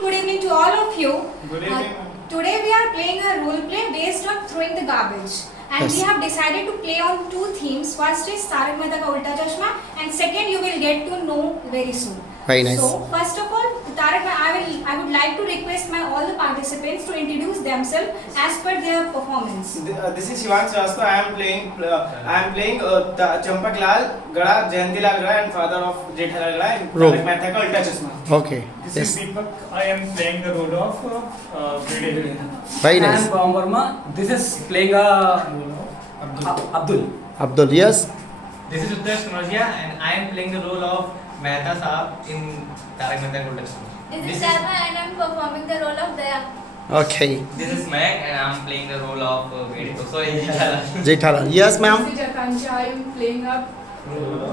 Good evening to all of you. Good evening. Today we are playing a role play based on throwing the garbage. And Yes. we have decided to play on two themes. First is Taarak Mehta ka ooltah Chashma, and second you will get to know very soon. Very nice. So first of all, Taarak, I would like to request all the participants to introduce themselves as per their performance. This is Shivan Srivastava. I am playing Champak Lal Gada, Jayanti Lal Gada, and father of Jethalal Gada in Role. Taarak Mehta ka ooltah Chashma. Okay. This Yes. is Deepak. I am playing the role of Brigadier. Very I nice. am Pawan Verma. This is playing Abdul. Abdul, yes. This is Uttar Sunojia and I am playing the role of Mehta Saab in Taarak Mehta ka ooltah Chashma. This is Chashma and I am performing the role of Daya. Okay. This is Meg and I am playing the role of Jethalal. Jethalal. Yes, ma'am. This is Akansha. I am playing up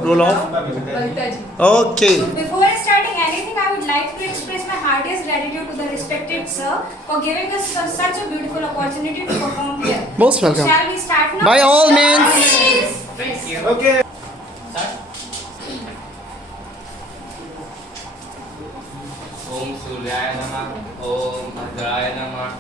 Role of. Baltaji. Okay. So before starting anything, I would like to express my heartiest gratitude to the respected sir for giving us such a beautiful opportunity to perform here. Most welcome. Shall we start now? By all means. Please. Thank you. Okay. Om Suryaya Namah. Om Bhadraya Namah.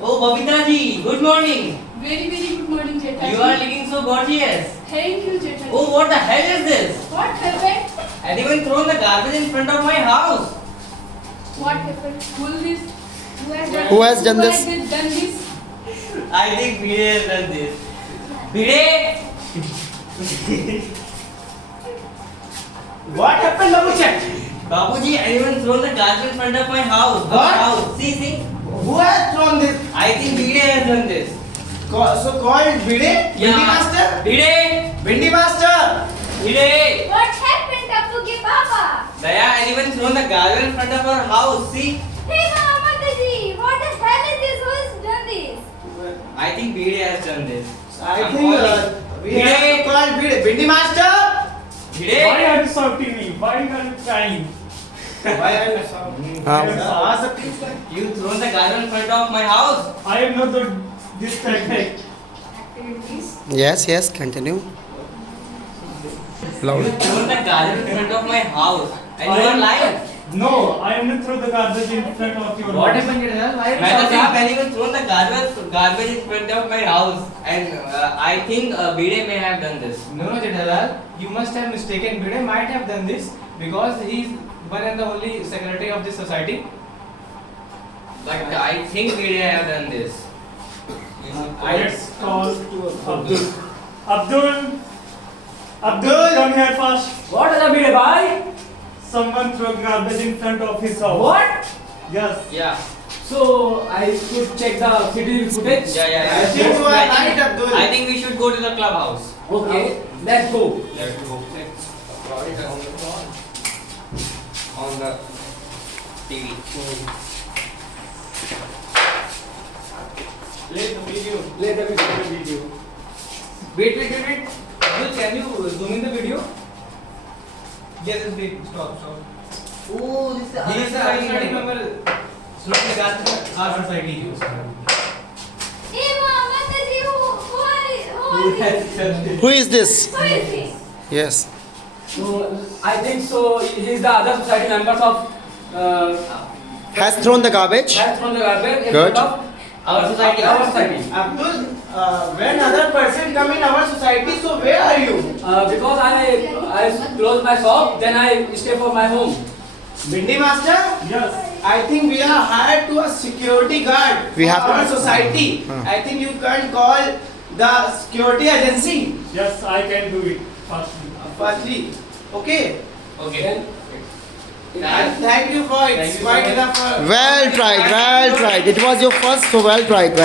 Oh, Babita ji, good morning. Very good morning, Jethaji. You are looking so gorgeous. Thank you, Jethaji. Oh, what the hell is this? What happened? Anyone thrown the garbage in front of my house? What happened? Who has done Who has done this? Who has done this? I think Bide has done this. Bide! What happened, Babuchan? Babuji, anyone thrown the garbage in front of my house? What? Our house. See. Who has thrown this? I think Bide has done this. So called Bide? Bindi Master? Bide! Bindi Master! Bide! What happened, Appu ke Baba? Daya, anyone thrown the garbage in front of our house? See? Hey Mamaji, what the hell is this? Who has done this? I think Bide has done this. I I'm think calling. we have to call Bide. Bindi Master! Bide! Why are you shouting me? Why are you crying? Why are you shouting? Yes. You thrown the garbage in front of my house? I am not this type. Activities. Yes. Continue. You Loud. thrown the garbage in front of my house. And you are lying. No, I am not throw the garbage in front of your What house. happened, Jethalal? Why are you shouting? Anyone thrown the garbage in front of my house? And I think Bide may have done this. No, Jethalal, you must have mistaken. Bide might have done this because he is one and the only secretary of this society. But I think Bide have done this. Let's call Abdul. Abdul, come here first. What is a bit by? Someone threw garbage in front of his house. What? Yes. Yeah. So I should check the CCTV footage. Yeah. I think you are right, Abdul. I think we should go to the clubhouse. Okay, let's go. Let's go. On the TV. Play the video. Let the video. Wait. Abdul, can you zoom in the video? Yes, wait. Stop. Oh, this is He is the society member. Our society. Hey Mamaji, who Who is this? is this? Yes. So I think so. He is the other society members of. Has thrown the garbage. Has thrown the garbage in Good. front of Our society. Our society. Abdul, when other person come in our society, so where are you? Because I close my shop, then I stay for my home. Bindi Master? Yes. I think we are hired to a security guard We for have to- our society. I think you can call the security agency. Yes, I can do it. Firstly, okay. Okay. And thank you for Thank it's you so quite much. enough. Well tried. It was your first, so well tried.